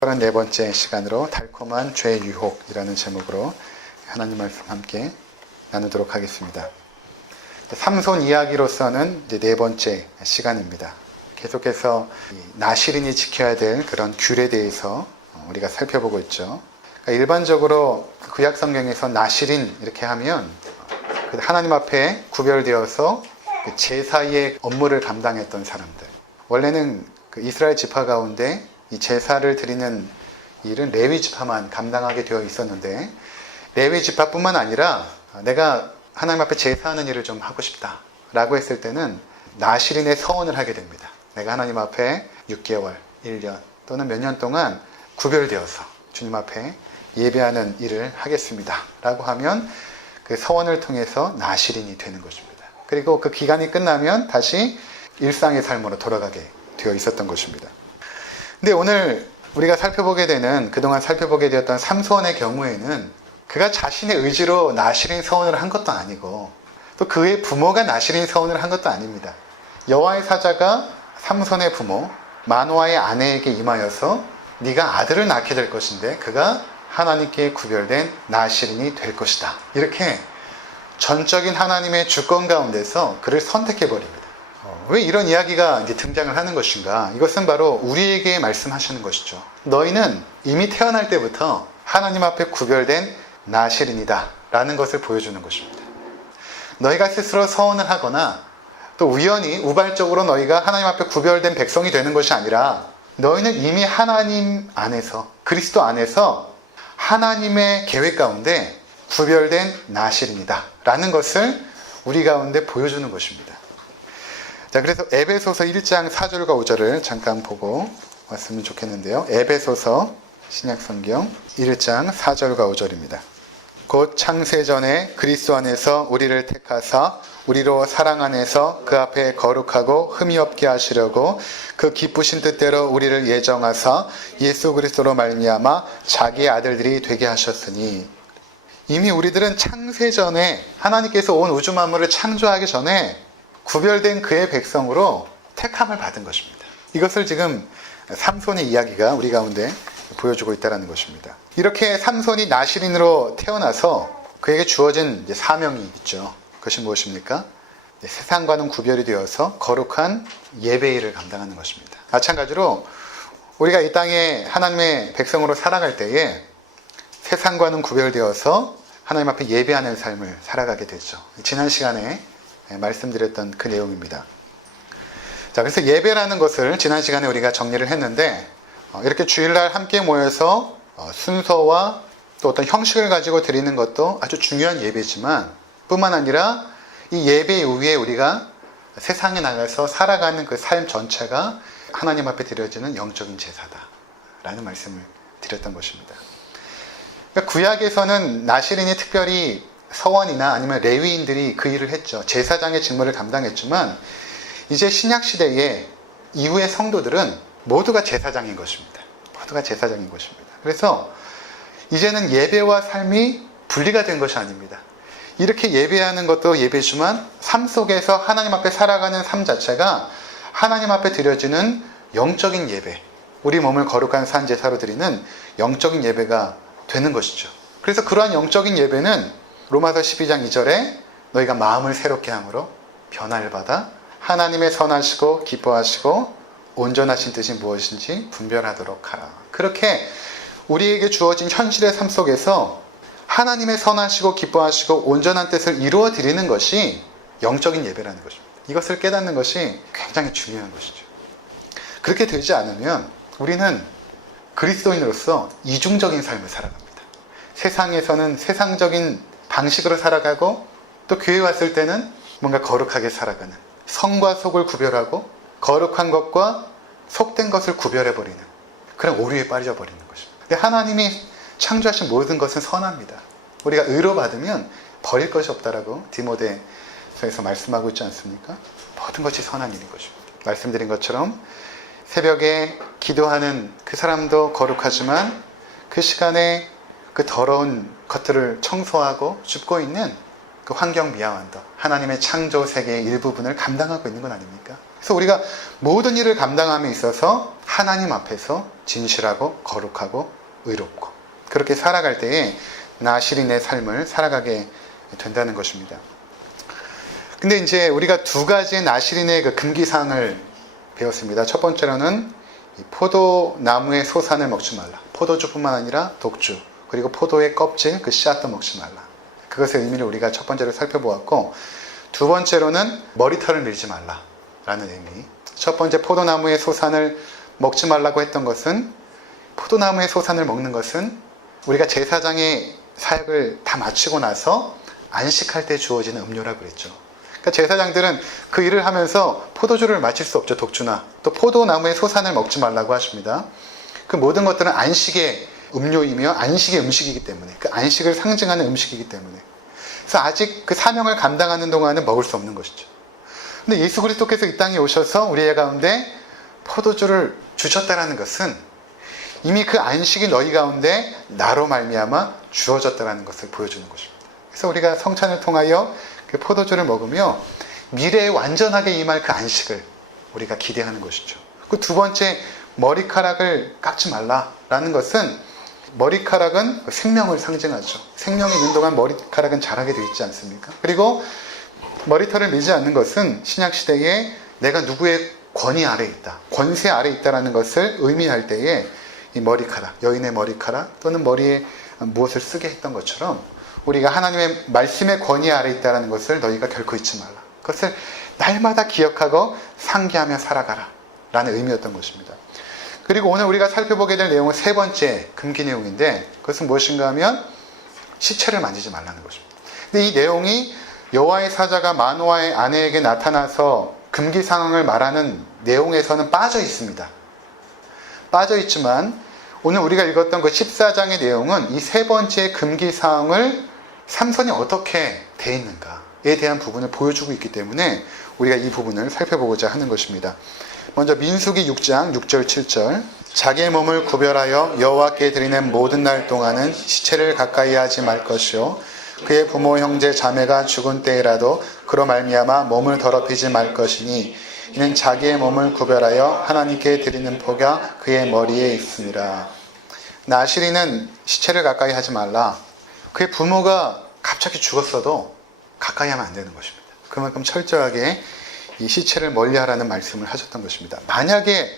34번째 시간으로 달콤한 죄의 유혹이라는 제목으로 하나님 말씀 함께 나누도록 하겠습니다. 삼손 이야기로서는 이제 4번째 시간입니다. 계속해서 나실인이 지켜야 될 그런 귤에 대해서 우리가 살펴보고 있죠. 그러니까 일반적으로 구약 성경에서 나실인 이렇게 하면 하나님 앞에 구별되어서 제사의 업무를 감당했던 사람들. 원래는 이스라엘 지파 가운데 이 제사를 드리는 일은 레위 지파만 감당하게 되어 있었는데, 레위 지파뿐만 아니라 내가 하나님 앞에 제사하는 일을 좀 하고 싶다 라고 했을 때는 나실인의 서원을 하게 됩니다. 내가 하나님 앞에 6개월, 1년 또는 몇 년 동안 구별되어서 주님 앞에 예배하는 일을 하겠습니다 라고 하면 그 서원을 통해서 나실인이 되는 것입니다. 그리고 그 기간이 끝나면 다시 일상의 삶으로 돌아가게 되어 있었던 것입니다. 근데 오늘 우리가 그동안 살펴보게 되었던 삼손의 경우에는 그가 자신의 의지로 나실인 서원을 한 것도 아니고, 또 그의 부모가 나실인 서원을 한 것도 아닙니다. 여호와의 사자가 삼손의 부모 마노아의 아내에게 임하여서 네가 아들을 낳게 될 것인데 그가 하나님께 구별된 나실인이 될 것이다, 이렇게 전적인 하나님의 주권 가운데서 그를 선택해버립니다. 왜 이런 이야기가 이제 등장을 하는 것인가? 이것은 바로 우리에게 말씀하시는 것이죠. 너희는 이미 태어날 때부터 하나님 앞에 구별된 나실인이다 라는 것을 보여주는 것입니다. 너희가 스스로 서원을 하거나 또 우연히 우발적으로 너희가 하나님 앞에 구별된 백성이 되는 것이 아니라, 너희는 이미 하나님 안에서, 그리스도 안에서 하나님의 계획 가운데 구별된 나실인이다 라는 것을 우리 가운데 보여주는 것입니다. 자, 그래서 에베소서 1장 4절과 5절을 잠깐 보고 왔으면 좋겠는데요. 에베소서 신약성경 1장 4절과 5절입니다. 곧 창세전에 그리스도 안에서 우리를 택하사 우리로 사랑 안에서 그 앞에 거룩하고 흠이 없게 하시려고 그 기쁘신 뜻대로 우리를 예정하사 예수 그리스도로 말미암아 자기의 아들들이 되게 하셨으니, 이미 우리들은 창세전에 하나님께서 온 우주 만물을 창조하기 전에 구별된 그의 백성으로 택함을 받은 것입니다. 이것을 지금 삼손의 이야기가 우리 가운데 보여주고 있다는 것입니다. 이렇게 삼손이 나실인으로 태어나서 그에게 주어진 사명이 있죠. 그것이 무엇입니까? 세상과는 구별이 되어서 거룩한 예배일을 감당하는 것입니다. 마찬가지로 우리가 이 땅에 하나님의 백성으로 살아갈 때에 세상과는 구별되어서 하나님 앞에 예배하는 삶을 살아가게 되죠. 지난 시간에 말씀드렸던 그 내용입니다. 자, 그래서 예배라는 것을 지난 시간에 우리가 정리를 했는데, 이렇게 주일날 함께 모여서 순서와 또 어떤 형식을 가지고 드리는 것도 아주 중요한 예배지만, 뿐만 아니라 이 예배 이후에 우리가 세상에 나가서 살아가는 그 삶 전체가 하나님 앞에 드려지는 영적인 제사다 라는 말씀을 드렸던 것입니다. 그러니까 구약에서는 나실인이 특별히 서원이나 아니면 레위인들이 그 일을 했죠. 제사장의 직무를 감당했지만, 이제 신약시대에 이후의 성도들은 모두가 제사장인 것입니다. 모두가 제사장인 것입니다. 그래서 이제는 예배와 삶이 분리가 된 것이 아닙니다. 이렇게 예배하는 것도 예배지만 삶 속에서 하나님 앞에 살아가는 삶 자체가 하나님 앞에 드려지는 영적인 예배, 우리 몸을 거룩한 산 제사로 드리는 영적인 예배가 되는 것이죠. 그래서 그러한 영적인 예배는 로마서 12장 2절에 너희가 마음을 새롭게 함으로 변화를 받아 하나님의 선하시고 기뻐하시고 온전하신 뜻이 무엇인지 분별하도록 하라. 그렇게 우리에게 주어진 현실의 삶 속에서 하나님의 선하시고 기뻐하시고 온전한 뜻을 이루어 드리는 것이 영적인 예배라는 것입니다. 이것을 깨닫는 것이 굉장히 중요한 것이죠. 그렇게 되지 않으면 우리는 그리스도인으로서 이중적인 삶을 살아갑니다. 세상에서는 세상적인 방식으로 살아가고, 또 교회 왔을 때는 뭔가 거룩하게 살아가는, 성과 속을 구별하고 거룩한 것과 속된 것을 구별해버리는 그런 오류에 빠져버리는 것입니다. 근데 하나님이 창조하신 모든 것은 선합니다. 우리가 의로 받으면 버릴 것이 없다라고 디모데서에서 말씀하고 있지 않습니까? 모든 것이 선한 일인 것입니다. 말씀드린 것처럼 새벽에 기도하는 그 사람도 거룩하지만 그 시간에 그 더러운 것들을 청소하고 줍고 있는 그 환경 미화원도 하나님의 창조 세계의 일부분을 감당하고 있는 건 아닙니까? 그래서 우리가 모든 일을 감당함에 있어서 하나님 앞에서 진실하고 거룩하고 의롭고 그렇게 살아갈 때에 나실인의 삶을 살아가게 된다는 것입니다. 근데 이제 우리가 두 가지의 나실인의 그 금기사항을 배웠습니다. 첫 번째로는 포도나무의 소산을 먹지 말라. 포도주뿐만 아니라 독주, 그리고 포도의 껍질, 그 씨앗도 먹지 말라. 그것의 의미를 우리가 첫 번째로 살펴보았고, 두 번째로는 머리털을 밀지 말라라는 의미. 첫 번째 포도나무의 소산을 먹지 말라고 했던 것은, 포도나무의 소산을 먹는 것은 우리가 제사장의 사역을 다 마치고 나서 안식할 때 주어지는 음료라고 그랬죠. 그러니까 제사장들은 그 일을 하면서 포도주를 마실 수 없죠. 독주나 또 포도나무의 소산을 먹지 말라고 하십니다. 그 모든 것들은 안식의 음료이며 안식의 음식이기 때문에, 그 안식을 상징하는 음식이기 때문에, 그래서 아직 그 사명을 감당하는 동안은 먹을 수 없는 것이죠. 근데 예수 그리스도께서 이 땅에 오셔서 우리 가운데 포도주를 주셨다는 것은 이미 그 안식이 너희 가운데 나로 말미암아 주어졌다는 것을 보여주는 것입니다. 그래서 우리가 성찬을 통하여 그 포도주를 먹으며 미래에 완전하게 임할 그 안식을 우리가 기대하는 것이죠. 그 두 번째, 머리카락을 깎지 말라라는 것은, 머리카락은 생명을 상징하죠. 생명이 있는 동안 머리카락은 자라게 되어 있지 않습니까? 그리고 머리털을 밀지 않는 것은 신약시대에 내가 누구의 권위 아래 있다, 권세 아래 있다라는 것을 의미할 때에 이 머리카락, 여인의 머리카락 또는 머리에 무엇을 쓰게 했던 것처럼 우리가 하나님의 말씀의 권위 아래 있다는 것을 너희가 결코 잊지 말라. 그것을 날마다 기억하고 상기하며 살아가라 라는 의미였던 것입니다. 그리고 오늘 우리가 살펴보게 될 내용은 세 번째 금기 내용인데, 그것은 무엇인가 하면 시체를 만지지 말라는 것입니다. 근데 이 내용이 여호와의 사자가 마노아의 아내에게 나타나서 금기 상황을 말하는 내용에서는 빠져 있습니다. 빠져 있지만 오늘 우리가 읽었던 그 14장의 내용은 이 세 번째 금기 사항을 삼손이 어떻게 돼 있는가에 대한 부분을 보여주고 있기 때문에 우리가 이 부분을 살펴보고자 하는 것입니다. 먼저 민수기 6장 6절 7절, 자기의 몸을 구별하여 여호와께 드리는 모든 날 동안은 시체를 가까이 하지 말 것이요 그의 부모 형제 자매가 죽은 때에라도 그로 말미암아 몸을 더럽히지 말 것이니 이는 자기의 몸을 구별하여 하나님께 드리는 포가 그의 머리에 있습니다. 나실인은 시체를 가까이 하지 말라. 그의 부모가 갑자기 죽었어도 가까이 하면 안 되는 것입니다. 그만큼 철저하게 이 시체를 멀리하라는 말씀을 하셨던 것입니다. 만약에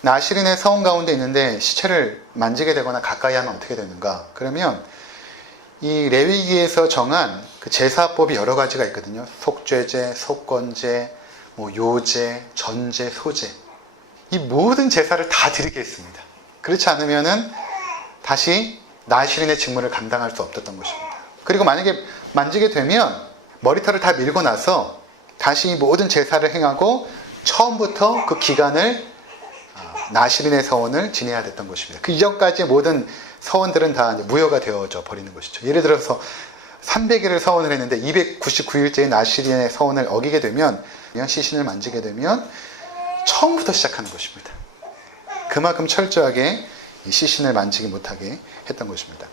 나실인의 서원 가운데 있는데 시체를 만지게 되거나 가까이 하면 어떻게 되는가? 그러면 이 레위기에서 정한 그 제사법이 여러 가지가 있거든요. 속죄제, 속건제, 요제, 전제, 소제. 이 모든 제사를 다 드리게 했습니다. 그렇지 않으면은 다시 나실인의 직무를 감당할 수 없었던 것입니다. 그리고 만약에 만지게 되면 머리털을 다 밀고 나서 다시 모든 제사를 행하고 처음부터 그 기간을 나실인의 서원을 지내야 됐던 것입니다. 그 이전까지의 모든 서원들은 다 무효가 되어져 버리는 것이죠. 예를 들어서 300일을 서원을 했는데 299일째의 나실인의 서원을 어기게 되면, 시신을 만지게 되면 처음부터 시작하는 것입니다. 그만큼 철저하게 이 시신을 만지지 못하게 했던 것입니다.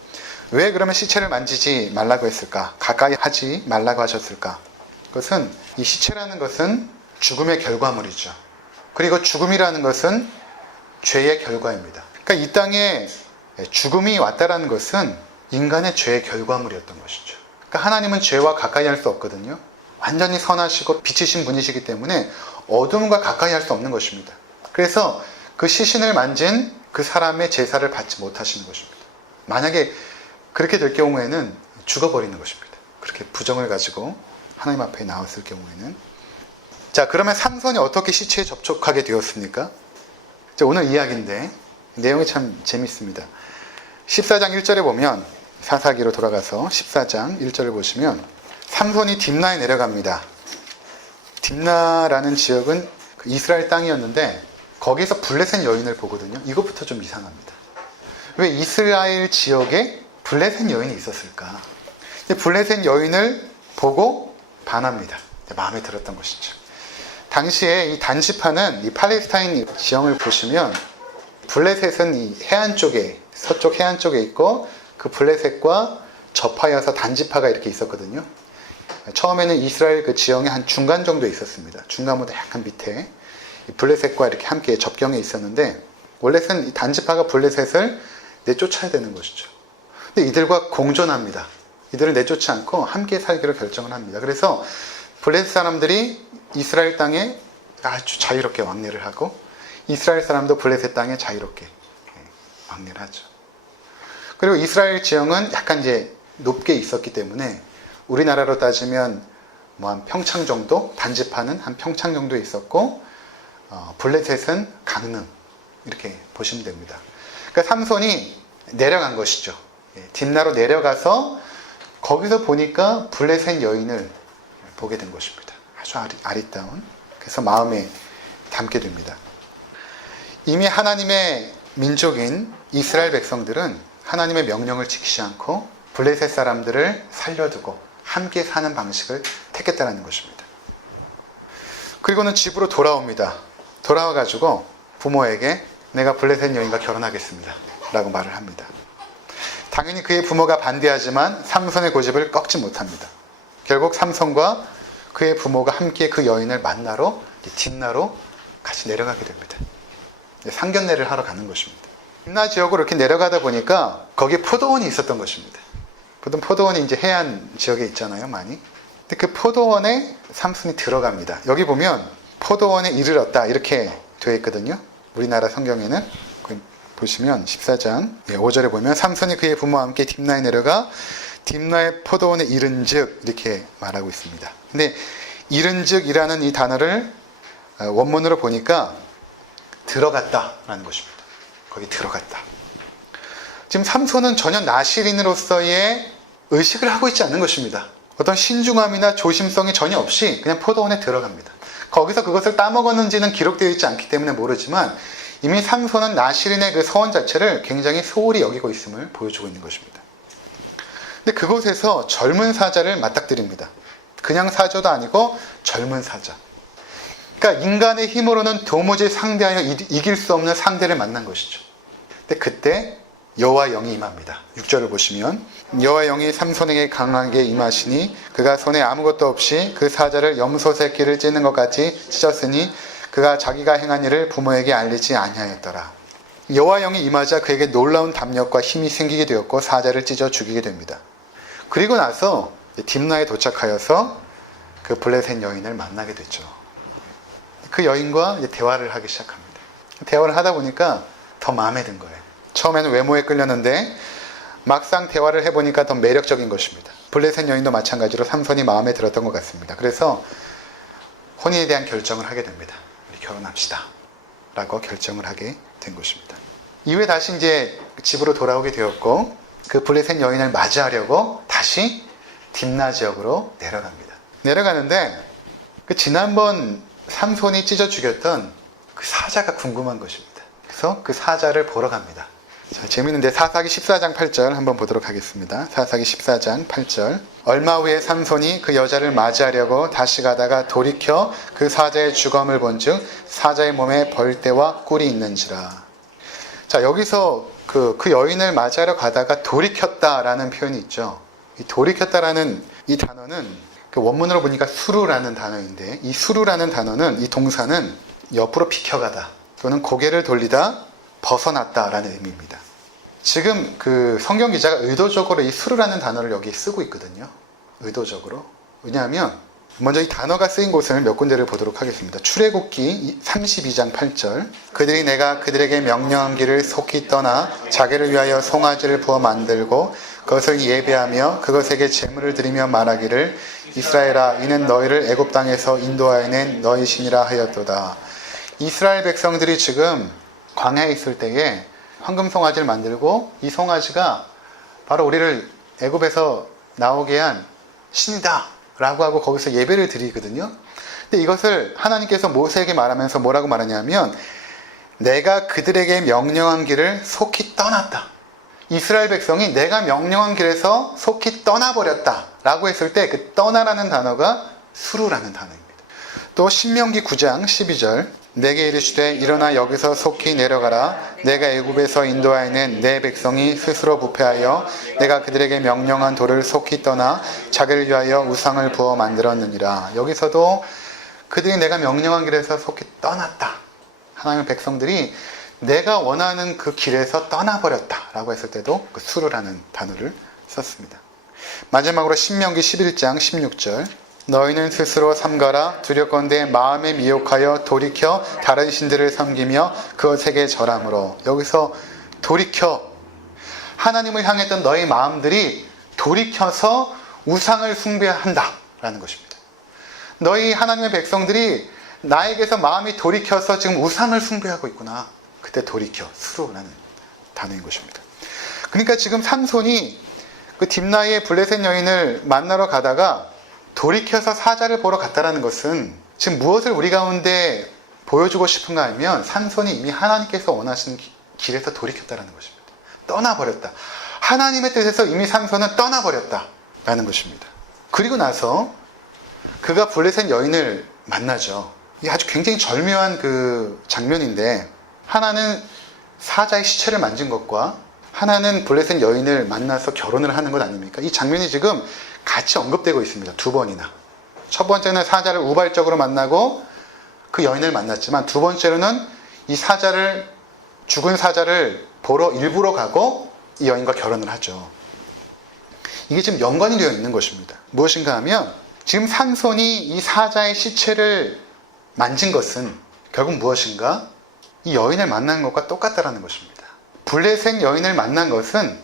왜 그러면 시체를 만지지 말라고 했을까? 가까이 하지 말라고 하셨을까? 그것은, 이 시체라는 것은 죽음의 결과물이죠. 그리고 죽음이라는 것은 죄의 결과입니다. 그러니까 이 땅에 죽음이 왔다라는 것은 인간의 죄의 결과물이었던 것이죠. 그러니까 하나님은 죄와 가까이 할 수 없거든요. 완전히 선하시고 빛이신 분이시기 때문에 어둠과 가까이 할 수 없는 것입니다. 그래서 그 시신을 만진 그 사람의 제사를 받지 못하시는 것입니다. 만약에 그렇게 될 경우에는 죽어버리는 것입니다. 그렇게 부정을 가지고 하나님 앞에 나왔을 경우에는. 자, 그러면 삼손이 어떻게 시체에 접촉하게 되었습니까? 자, 오늘 이야기인데 내용이 참 재밌습니다. 14장 1절에 보면, 사사기로 돌아가서 14장 1절을 보시면 삼손이 딥나에 내려갑니다. 딥나라는 지역은 이스라엘 땅이었는데 거기서 블레셋 여인을 보거든요. 이것부터 좀 이상합니다. 왜 이스라엘 지역에 블레셋 여인이 있었을까? 블레셋 여인을 보고 반합니다. 마음에 들었던 것이죠. 당시에 이 단지파는, 이 팔레스타인 지형을 보시면 블레셋은 이 해안 쪽에, 서쪽 해안 쪽에 있고 그 블레셋과 접하여서 단지파가 이렇게 있었거든요. 처음에는 이스라엘 그 지형의 한 중간 정도에 있었습니다. 중간보다 약간 밑에 블레셋과 이렇게 함께 접경에 있었는데, 원래는 이 단지파가 블레셋을 내쫓아야 되는 것이죠. 근데 이들과 공존합니다. 이들을 내쫓지 않고 함께 살기로 결정을 합니다. 그래서 블레셋 사람들이 이스라엘 땅에 아주 자유롭게 왕래를 하고 이스라엘 사람도 블레셋 땅에 자유롭게 왕래를 하죠. 그리고 이스라엘 지형은 약간 이제 높게 있었기 때문에 우리나라로 따지면 뭐 한 평창 정도, 단지파는 한 평창 정도 있었고 블레셋은 강릉 이렇게 보시면 됩니다. 그러니까 삼손이 내려간 것이죠. 딥나로 내려가서 거기서 보니까 블레셋 여인을 보게 된 것입니다. 아주 아리따운. 그래서 마음에 담게 됩니다. 이미 하나님의 민족인 이스라엘 백성들은 하나님의 명령을 지키지 않고 블레셋 사람들을 살려두고 함께 사는 방식을 택했다는 것입니다. 그리고는 집으로 돌아옵니다. 돌아와가지고 부모에게 내가 블레셋 여인과 결혼하겠습니다 라고 말을 합니다. 당연히 그의 부모가 반대하지만 삼손의 고집을 꺾지 못합니다. 결국 삼손과 그의 부모가 함께 그 여인을 만나러 딥나로 같이 내려가게 됩니다. 상견례를 하러 가는 것입니다. 딥나 지역으로 이렇게 내려가다 보니까 거기에 포도원이 있었던 것입니다. 보통 포도원이 이제 해안 지역에 있잖아요, 많이. 근데 그 포도원에 삼손이 들어갑니다. 여기 보면 포도원에 이르렀다 이렇게 되어 있거든요. 우리나라 성경에는 보시면 14장 5절에 보면 삼손이 그의 부모와 함께 딥나에 내려가 딥나의 포도원에 이른즉 이렇게 말하고 있습니다. 근데 이른즉이라는 이 단어를 원문으로 보니까 들어갔다라는 것입니다. 거기 들어갔다. 지금 삼손은 전혀 나실인으로서의 의식을 하고 있지 않는 것입니다. 어떤 신중함이나 조심성이 전혀 없이 그냥 포도원에 들어갑니다. 거기서 그것을 따먹었는지는 기록되어 있지 않기 때문에 모르지만 이미 삼손은 나실인의 그 서원 자체를 굉장히 소홀히 여기고 있음을 보여주고 있는 것입니다. 근데 그곳에서 젊은 사자를 맞닥뜨립니다. 그냥 사자도 아니고 젊은 사자. 그러니까 인간의 힘으로는 도무지 상대하여 이길 수 없는 상대를 만난 것이죠. 근데 그때 여호와 영이 임합니다. 6절을 보시면 여호와 영이 삼손에게 강하게 임하시니 그가 손에 아무것도 없이 그 사자를 염소 새끼를 찢는 것 같이 찢었으니 그가 자기가 행한 일을 부모에게 알리지 아니하였더라. 여호와 영이 임하자 그에게 놀라운 담력과 힘이 생기게 되었고 사자를 찢어 죽이게 됩니다. 그리고 나서 딥나에 도착하여서 그 블레셋 여인을 만나게 됐죠. 그 여인과 대화를 하기 시작합니다. 대화를 하다 보니까 더 마음에 든 거예요. 처음에는 외모에 끌렸는데 막상 대화를 해보니까 더 매력적인 것입니다. 블레셋 여인도 마찬가지로 삼손이 마음에 들었던 것 같습니다. 그래서 혼인에 대한 결정을 하게 됩니다. 우리 결혼합시다 라고 결정을 하게 된 것입니다. 이후에 다시 이제 집으로 돌아오게 되었고 그 블레셋 여인을 맞이하려고 다시 딥나 지역으로 내려갑니다. 내려가는데 그 지난번 삼손이 찢어 죽였던 그 사자가 궁금한 것입니다. 그래서 그 사자를 보러 갑니다. 자, 재미있는데 사사기 14장 8절 한번 보도록 하겠습니다. 사사기 14장 8절 얼마 후에 삼손이 그 여자를 맞이하려고 다시 가다가 돌이켜 그 사자의 주검을 본즉 사자의 몸에 벌떼와 꿀이 있는지라. 자, 여기서 그 여인을 맞이하러 가다가 돌이켰다라는 표현이 있죠. 이 돌이켰다라는 이 단어는 그 원문으로 보니까 수루라는 단어인데 이 수루라는 단어는 이 동사는 옆으로 비켜가다 또는 고개를 돌리다 벗어났다라는 의미입니다. 지금 그 성경 기자가 의도적으로 이 수루라는 단어를 여기 쓰고 있거든요. 의도적으로. 왜냐하면 먼저 이 단어가 쓰인 곳을 몇 군데를 보도록 하겠습니다. 출애굽기 32장 8절 그들이 내가 그들에게 명령한 길을 속히 떠나 자기를 위하여 송아지를 부어 만들고 그것을 예배하며 그것에게 제물을 드리며 말하기를 이스라엘아 이는 너희를 애굽 땅에서 인도하여 낸 너희 신이라 하였도다. 이스라엘 백성들이 지금 광야에 있을 때에 황금 송아지를 만들고 이 송아지가 바로 우리를 애굽에서 나오게 한 신이다 라고 하고 거기서 예배를 드리거든요. 근데 이것을 하나님께서 모세에게 말하면서 뭐라고 말하냐면 내가 그들에게 명령한 길을 속히 떠났다. 이스라엘 백성이 내가 명령한 길에서 속히 떠나버렸다 라고 했을 때 그 떠나라는 단어가 수루라는 단어입니다. 또 신명기 9장 12절 내게 이르시되 일어나 여기서 속히 내려가라. 내가 애굽에서 인도하여 낸 내 백성이 스스로 부패하여 내가 그들에게 명령한 도를 속히 떠나 자기를 위하여 우상을 부어 만들었느니라. 여기서도 그들이 내가 명령한 길에서 속히 떠났다. 하나님의 백성들이 내가 원하는 그 길에서 떠나버렸다라고 했을 때도 그 수르라는 단어를 썼습니다. 마지막으로 신명기 11장 16절 너희는 스스로 삼가라 두렵건대 마음에 미혹하여 돌이켜 다른 신들을 섬기며 그것에게 절함으로. 여기서 돌이켜, 하나님을 향했던 너희 마음들이 돌이켜서 우상을 숭배한다 라는 것입니다. 너희 하나님의 백성들이 나에게서 마음이 돌이켜서 지금 우상을 숭배하고 있구나. 그때 돌이켜, 수로라는 단어인 것입니다. 그러니까 지금 삼손이 그 딥나의 블레셋 여인을 만나러 가다가 돌이켜서 사자를 보러 갔다라는 것은 지금 무엇을 우리 가운데 보여주고 싶은가 하면 삼손이 이미 하나님께서 원하시는 길에서 돌이켰다라는 것입니다. 떠나버렸다. 하나님의 뜻에서 이미 삼손은 떠나버렸다라는 것입니다. 그리고 나서 그가 블레셋 여인을 만나죠. 이게 아주 굉장히 절묘한 그 장면인데, 하나는 사자의 시체를 만진 것과 하나는 블레셋 여인을 만나서 결혼을 하는 것 아닙니까? 이 장면이 지금 같이 언급되고 있습니다. 두 번이나. 첫 번째는 사자를 우발적으로 만나고 그 여인을 만났지만, 두 번째로는 이 사자를, 죽은 사자를 보러 일부러 가고 이 여인과 결혼을 하죠. 이게 지금 연관이 되어 있는 것입니다. 무엇인가 하면 지금 삼손이 이 사자의 시체를 만진 것은 결국 무엇인가? 이 여인을 만난 것과 똑같다라는 것입니다. 블레셋 여인을 만난 것은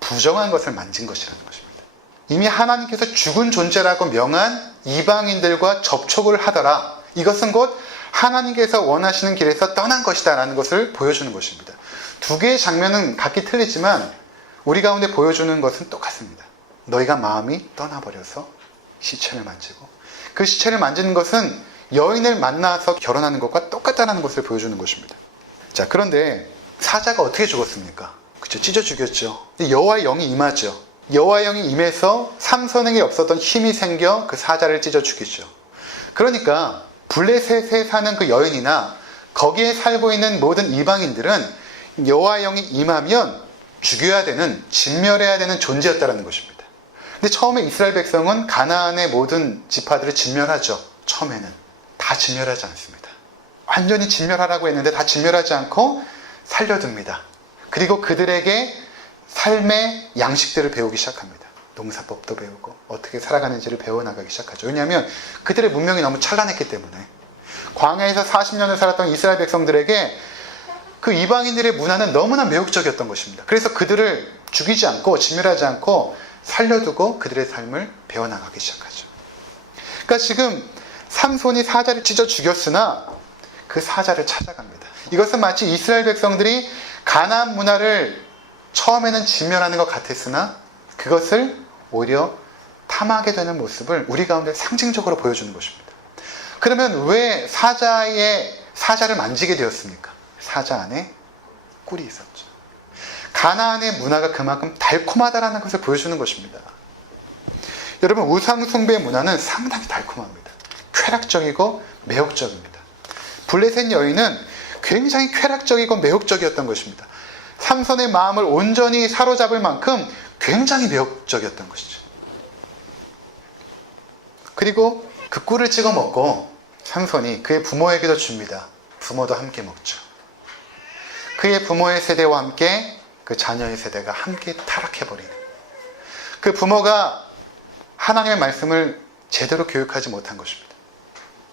부정한 것을 만진 것이라는 것입니다. 이미 하나님께서 죽은 존재라고 명한 이방인들과 접촉을 하더라. 이것은 곧 하나님께서 원하시는 길에서 떠난 것이다 라는 것을 보여주는 것입니다. 두 개의 장면은 각기 틀리지만 우리 가운데 보여주는 것은 똑같습니다. 너희가 마음이 떠나버려서 시체를 만지고, 그 시체를 만지는 것은 여인을 만나서 결혼하는 것과 똑같다는 것을 보여주는 것입니다. 자, 그런데 사자가 어떻게 죽었습니까? 그쵸, 찢어 죽였죠. 여호와의 영이 임하죠. 여호와의 영이 임해서 삼손에게 없었던 힘이 생겨 그 사자를 찢어 죽이죠. 그러니까 블레셋에 사는 그 여인이나 거기에 살고 있는 모든 이방인들은 여호와의 영이 임하면 죽여야 되는, 진멸해야 되는 존재였다는 것입니다. 근데 처음에 이스라엘 백성은 가나안의 모든 지파들을 진멸하죠. 처음에는 다 진멸하지 않습니다. 완전히 진멸하라고 했는데 다 진멸하지 않고 살려둡니다. 그리고 그들에게 삶의 양식들을 배우기 시작합니다. 농사법도 배우고 어떻게 살아가는지를 배워나가기 시작하죠. 왜냐하면 그들의 문명이 너무 찬란했기 때문에. 광야에서 40년을 살았던 이스라엘 백성들에게 그 이방인들의 문화는 너무나 매혹적이었던 것입니다. 그래서 그들을 죽이지 않고 진멸하지 않고 살려두고 그들의 삶을 배워나가기 시작하죠. 그러니까 지금 삼손이 사자를 찢어 죽였으나 그 사자를 찾아갑니다. 이것은 마치 이스라엘 백성들이 가나안 문화를 처음에는 진멸하는 것 같았으나 그것을 오히려 탐하게 되는 모습을 우리 가운데 상징적으로 보여주는 것입니다. 그러면 왜 사자를 만지게 되었습니까? 사자 안에 꿀이 있었죠. 가나안의 문화가 그만큼 달콤하다라는 것을 보여주는 것입니다. 여러분, 우상 숭배 문화는 상당히 달콤합니다. 쾌락적이고 매혹적입니다. 블레셋 여인은 굉장히 쾌락적이고 매혹적이었던 것입니다. 삼손의 마음을 온전히 사로잡을 만큼 굉장히 매혹적이었던 것이죠. 그리고 그 꿀을 찍어 먹고 삼손이 그의 부모에게도 줍니다. 부모도 함께 먹죠. 그의 부모의 세대와 함께 그 자녀의 세대가 함께 타락해버리는, 그 부모가 하나님의 말씀을 제대로 교육하지 못한 것입니다.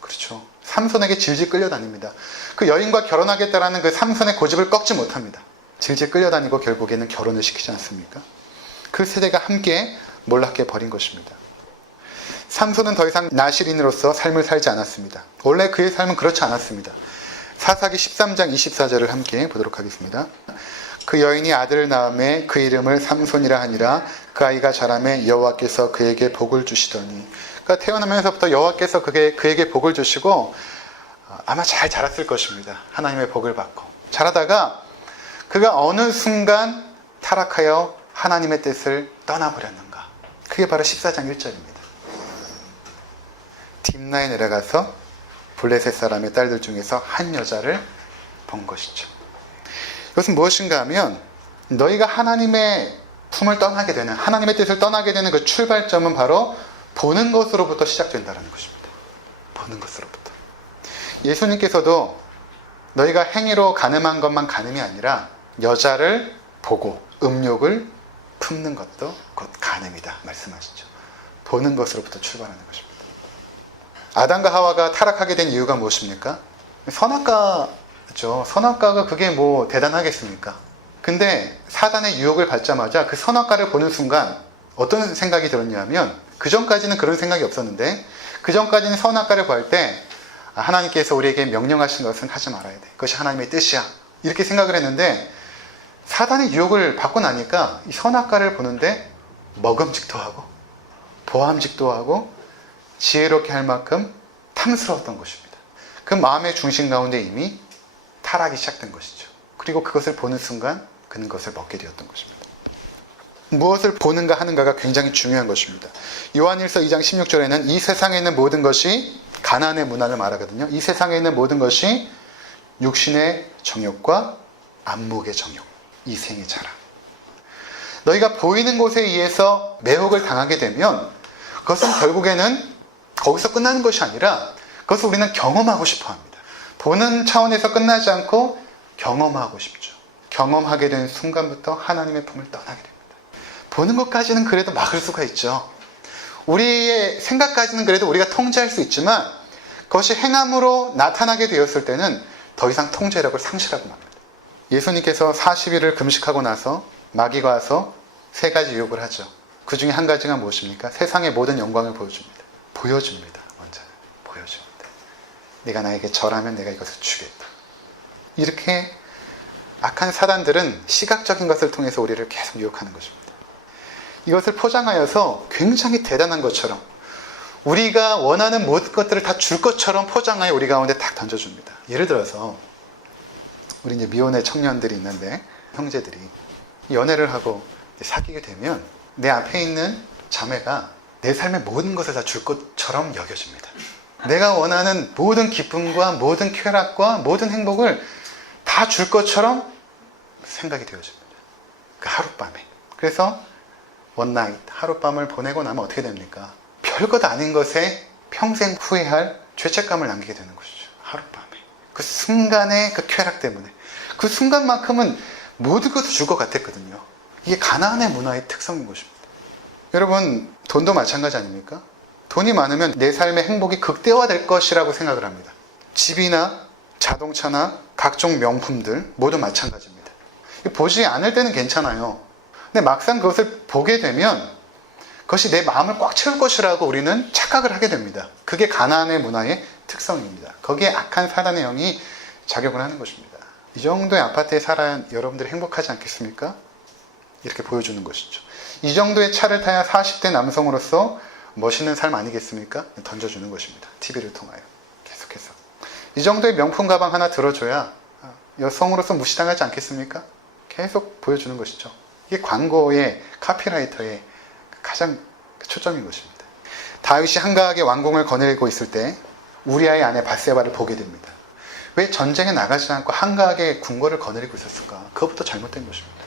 그렇죠. 삼손에게 질질 끌려다닙니다. 그 여인과 결혼하겠다라는 그 삼손의 고집을 꺾지 못합니다. 질질 끌려다니고 결국에는 결혼을 시키지 않습니까? 그 세대가 함께 몰락해 버린 것입니다. 삼손은 더 이상 나실인으로서 삶을 살지 않았습니다. 원래 그의 삶은 그렇지 않았습니다. 사사기 13장 24절을 함께 보도록 하겠습니다. 그 여인이 아들을 낳음에 그 이름을 삼손이라 하니라. 그 아이가 자라매 여호와께서 그에게 복을 주시더니. 그러니까 태어나면서부터 여호와께서 그에게 복을 주시고 아마 잘 자랐을 것입니다. 하나님의 복을 받고 자라다가 그가 어느 순간 타락하여 하나님의 뜻을 떠나버렸는가. 그게 바로 14장 1절입니다. 딥나에 내려가서 블레셋 사람의 딸들 중에서 한 여자를 본 것이죠. 이것은 무엇인가 하면 너희가 하나님의 품을 떠나게 되는, 하나님의 뜻을 떠나게 되는 그 출발점은 바로 보는 것으로부터 시작된다는 것입니다. 보는 것으로부터. 예수님께서도 너희가 행위로 간음한 것만 간음이 아니라 여자를 보고 음욕을 품는 것도 곧 간음이다 말씀하시죠. 보는 것으로부터 출발하는 것입니다. 아담과 하와가 타락하게 된 이유가 무엇입니까? 선악과죠. 선악과가 그게 뭐 대단하겠습니까? 근데 사단의 유혹을 받자마자 그 선악과를 보는 순간 어떤 생각이 들었냐면, 그 전까지는 그런 생각이 없었는데, 그 전까지는 선악과를 볼 때 하나님께서 우리에게 명령하신 것은 하지 말아야 돼, 그것이 하나님의 뜻이야, 이렇게 생각을 했는데, 사단의 유혹을 받고 나니까 이 선악과를 보는데 먹음직도 하고 보암직도 하고 지혜롭게 할 만큼 탐스러웠던 것입니다. 그 마음의 중심 가운데 이미 타락이 시작된 것이죠. 그리고 그것을 보는 순간 그는 그것을 먹게 되었던 것입니다. 무엇을 보는가 하는가가 굉장히 중요한 것입니다. 요한일서 2장 16절에는 이 세상에 있는 모든 것이, 가나안의 문화를 말하거든요. 이 세상에 있는 모든 것이 육신의 정욕과 안목의 정욕, 이생의 자랑. 너희가 보이는 곳에 의해서 매혹을 당하게 되면 그것은 결국에는 거기서 끝나는 것이 아니라 그것을 우리는 경험하고 싶어 합니다. 보는 차원에서 끝나지 않고 경험하고 싶죠. 경험하게 된 순간부터 하나님의 품을 떠나게 됩니다. 보는 것까지는 그래도 막을 수가 있죠. 우리의 생각까지는 그래도 우리가 통제할 수 있지만 그것이 행함으로 나타나게 되었을 때는 더 이상 통제력을 상실하고 맙니다. 예수님께서 40일을 금식하고 나서 마귀가 와서 3가지 유혹을 하죠. 그 중에 한 가지가 무엇입니까? 세상의 모든 영광을 보여줍니다. 보여줍니다. 먼저 보여줍니다. 네가 나에게 절하면 내가 이것을 주겠다. 이렇게 악한 사단들은 시각적인 것을 통해서 우리를 계속 유혹하는 것입니다. 이것을 포장하여서 굉장히 대단한 것처럼, 우리가 원하는 모든 것들을 다 줄 것처럼 포장하여 우리 가운데 딱 던져줍니다. 예를 들어서 우리 이제 미혼의 청년들이 있는데, 형제들이 연애를 하고 사귀게 되면 내 앞에 있는 자매가 내 삶의 모든 것을 다 줄 것처럼 여겨집니다. 내가 원하는 모든 기쁨과 모든 쾌락과 모든 행복을 다 줄 것처럼 생각이 되어집니다. 그 하룻밤에. 그래서 원나잇, 하룻밤을 보내고 나면 어떻게 됩니까? 별것 아닌 것에 평생 후회할 죄책감을 남기게 되는 것이죠. 하룻밤에. 그 순간의 그 쾌락 때문에. 그 순간만큼은 모든 것을 줄 것 같았거든요. 이게 가나안의 문화의 특성인 것입니다. 여러분, 돈도 마찬가지 아닙니까? 돈이 많으면 내 삶의 행복이 극대화될 것이라고 생각을 합니다. 집이나 자동차나 각종 명품들 모두 마찬가지입니다. 보지 않을 때는 괜찮아요. 근데 막상 그것을 보게 되면 그것이 내 마음을 꽉 채울 것이라고 우리는 착각을 하게 됩니다. 그게 가나안의 문화의 특성입니다. 거기에 악한 사단의 영이 작용을 하는 것입니다. 이 정도의 아파트에 살아야 여러분들이 행복하지 않겠습니까? 이렇게 보여주는 것이죠. 이 정도의 차를 타야 40대 남성으로서 멋있는 삶 아니겠습니까? 던져주는 것입니다. TV를 통하여 계속해서. 이 정도의 명품 가방 하나 들어줘야 여성으로서 무시당하지 않겠습니까? 계속 보여주는 것이죠. 이게 광고의 카피라이터의 가장 초점인 것입니다. 다윗이 한가하게 왕궁을 거느리고 있을 때 우리아의 아내 밧세바를 보게 됩니다. 왜 전쟁에 나가지 않고 한가하게 궁궐을 거느리고 있었을까? 그것부터 잘못된 것입니다.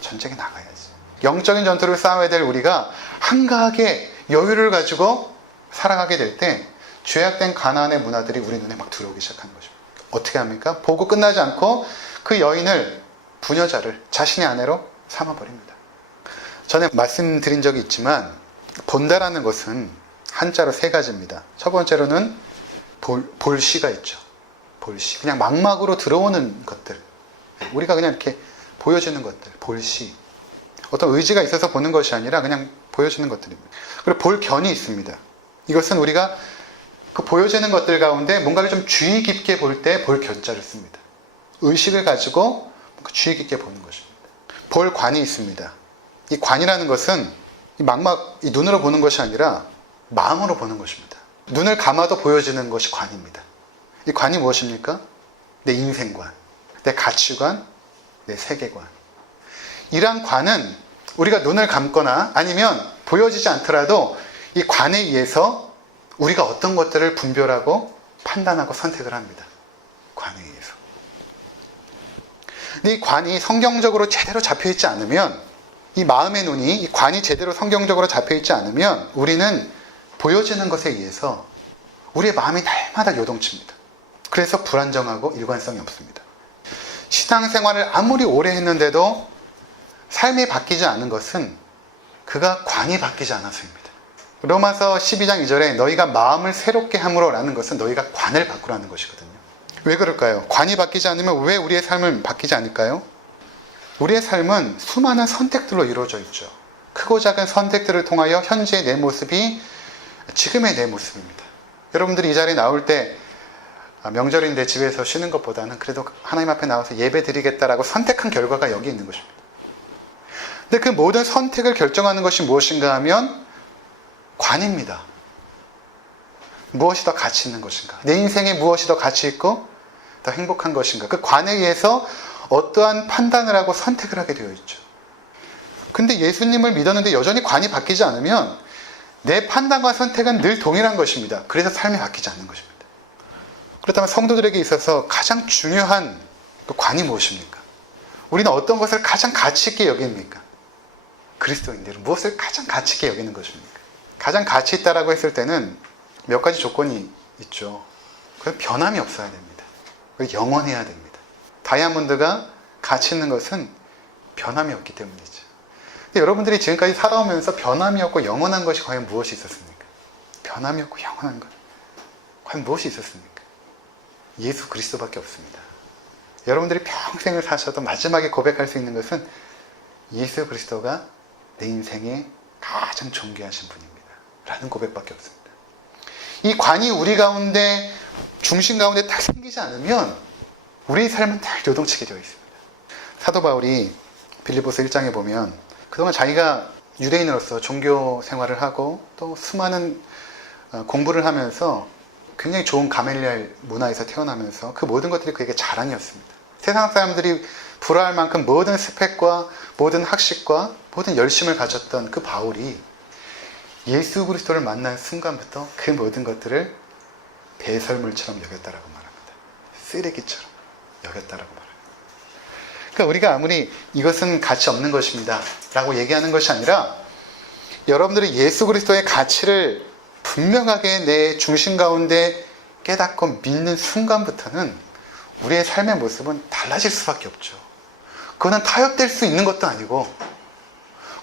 전쟁에 나가야지. 영적인 전투를 싸워야 될 우리가 한가하게 여유를 가지고 살아가게 될 때 죄악된 가나안의 문화들이 우리 눈에 막 들어오기 시작하는 것입니다. 어떻게 합니까? 보고 끝나지 않고 그 여인을, 부녀자를 자신의 아내로 삼아버립니다. 전에 말씀드린 적이 있지만 본다라는 것은 한자로 3가지입니다. 첫 번째로는 볼시가 있죠. 볼시. 그냥 망막으로 들어오는 것들. 우리가 그냥 이렇게 보여지는 것들. 볼시. 어떤 의지가 있어서 보는 것이 아니라 그냥 보여지는 것들입니다. 그리고 볼견이 있습니다. 이것은 우리가 그 보여지는 것들 가운데 뭔가를 좀 주의 깊게 볼 때 볼견자를 씁니다. 의식을 가지고 주의 깊게 보는 것입니다. 볼관이 있습니다. 이 관이라는 것은 이 망막, 이 눈으로 보는 것이 아니라 마음으로 보는 것입니다. 눈을 감아도 보여지는 것이 관입니다. 이 관이 무엇입니까? 내 인생관, 내 가치관, 내 세계관. 이러한 관은 우리가 눈을 감거나 아니면 보여지지 않더라도 이 관에 의해서 우리가 어떤 것들을 분별하고 판단하고 선택을 합니다. 관에 의해서. 근데 이 관이 성경적으로 제대로 잡혀있지 않으면, 이 마음의 눈이, 이 관이 제대로 성경적으로 잡혀있지 않으면 우리는 보여지는 것에 의해서 우리의 마음이 날마다 요동칩니다. 그래서 불안정하고 일관성이 없습니다. 신앙생활을 아무리 오래 했는데도 삶이 바뀌지 않은 것은 그가 관이 바뀌지 않아서입니다. 로마서 12장 2절에 너희가 마음을 새롭게 함으로 라는 것은 너희가 관을 바꾸라는 것이거든요. 왜 그럴까요? 관이 바뀌지 않으면 왜 우리의 삶은 바뀌지 않을까요? 우리의 삶은 수많은 선택들로 이루어져 있죠. 크고 작은 선택들을 통하여 현재의 내 모습이 지금의 내 모습입니다. 여러분들이 이 자리에 나올 때 명절인데 집에서 쉬는 것보다는 그래도 하나님 앞에 나와서 예배 드리겠다라고 선택한 결과가 여기 있는 것입니다. 근데 그 모든 선택을 결정하는 것이 무엇인가 하면 관입니다. 무엇이 더 가치 있는 것인가? 내 인생에 무엇이 더 가치 있고 더 행복한 것인가? 그 관에 의해서 어떠한 판단을 하고 선택을 하게 되어 있죠. 근데 예수님을 믿었는데 여전히 관이 바뀌지 않으면 내 판단과 선택은 늘 동일한 것입니다. 그래서 삶이 바뀌지 않는 것입니다. 그렇다면 성도들에게 있어서 가장 중요한 그 관이 무엇입니까? 우리는 어떤 것을 가장 가치 있게 여깁니까? 그리스도인들은 무엇을 가장 가치 있게 여기는 것입니까? 가장 가치 있다라고 했을 때는 몇 가지 조건이 있죠. 그건 변함이 없어야 됩니다. 그리고 영원해야 됩니다. 다이아몬드가 가치 있는 것은 변함이 없기 때문이죠. 근데 여러분들이 지금까지 살아오면서 변함이 없고 영원한 것이 과연 무엇이 있었습니까? 변함이 없고 영원한 것. 과연 무엇이 있었습니까? 예수 그리스도밖에 없습니다. 여러분들이 평생을 사셔도 마지막에 고백할 수 있는 것은 예수 그리스도가 내 인생에 가장 존귀하신 분입니다. 라는 고백밖에 없습니다. 이 관이 우리 가운데, 중심 가운데 딱 생기지 않으면 우리의 삶은 다 요동치게 되어 있습니다. 사도 바울이 빌립보서 1장에 보면 그동안 자기가 유대인으로서 종교 생활을 하고 또 수많은 공부를 하면서 굉장히 좋은 가멜리알 문화에서 태어나면서 그 모든 것들이 그에게 자랑이었습니다. 세상 사람들이 부러워할 만큼 모든 스펙과 모든 학식과 모든 열심을 가졌던 그 바울이 예수 그리스도를 만난 순간부터 그 모든 것들을 배설물처럼 여겼다라고 말합니다. 쓰레기처럼 여겼다라고 말합니다. 그러니까 우리가 아무리 이것은 가치 없는 것입니다 라고 얘기하는 것이 아니라 여러분들이 예수 그리스도의 가치를 분명하게 내 중심 가운데 깨닫고 믿는 순간부터는 우리의 삶의 모습은 달라질 수밖에 없죠. 그거는 타협될 수 있는 것도 아니고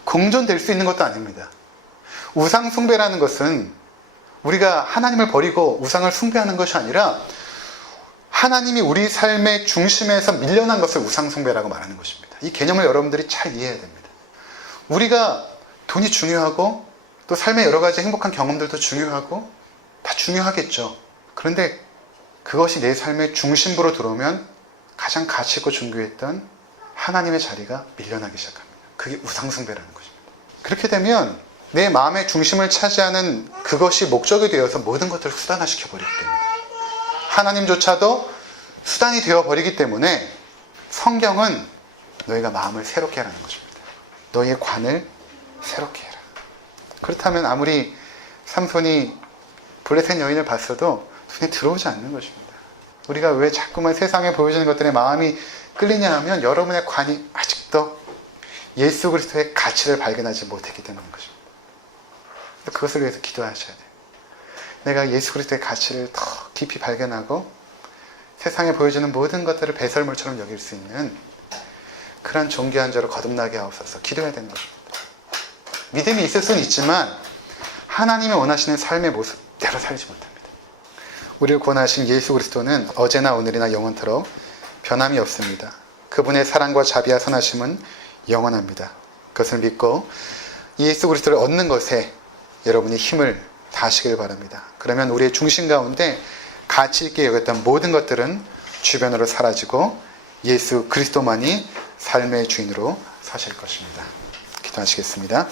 공존될 수 있는 것도 아닙니다. 우상 숭배라는 것은 우리가 하나님을 버리고 우상을 숭배하는 것이 아니라 하나님이 우리 삶의 중심에서 밀려난 것을 우상 숭배라고 말하는 것입니다. 이 개념을 여러분들이 잘 이해해야 됩니다. 우리가 돈이 중요하고 또 삶의 여러 가지 행복한 경험들도 중요하고 다 중요하겠죠. 그런데 그것이 내 삶의 중심부로 들어오면 가장 가치 있고 존귀했던 하나님의 자리가 밀려나기 시작합니다. 그게 우상숭배라는 것입니다. 그렇게 되면 내 마음의 중심을 차지하는 그것이 목적이 되어서 모든 것들을 수단화시켜버리기 때문에 하나님조차도 수단이 되어버리기 때문에 성경은 너희가 마음을 새롭게 하라는 것입니다. 너희의 관을 새롭게 해라. 그렇다면 아무리 삼손이 블레셋 여인을 봤어도 눈에 들어오지 않는 것입니다. 우리가 왜 자꾸만 세상에 보여지는 것들에 마음이 끌리냐 하면 여러분의 관이 아직도 예수 그리스도의 가치를 발견하지 못했기 때문인 것입니다. 그것을 위해서 기도하셔야 돼요. 내가 예수 그리스도의 가치를 더 깊이 발견하고 세상에 보여주는 모든 것들을 배설물처럼 여길 수 있는 그런 존귀한 자로 거듭나게 하옵소서. 기도해야 되는 것입니다. 믿음이 있을 수는 있지만 하나님이 원하시는 삶의 모습대로 살지 못합니다. 우리를 구원하신 예수 그리스도는 어제나 오늘이나 영원토록 변함이 없습니다. 그분의 사랑과 자비와 선하심은 영원합니다. 그것을 믿고 예수 그리스도를 얻는 것에 여러분이 힘을 다하시길 바랍니다. 그러면 우리의 중심 가운데 가치 있게 여겼던 모든 것들은 주변으로 사라지고 예수 그리스도만이 삶의 주인으로 서실 것입니다. 기도하시겠습니다.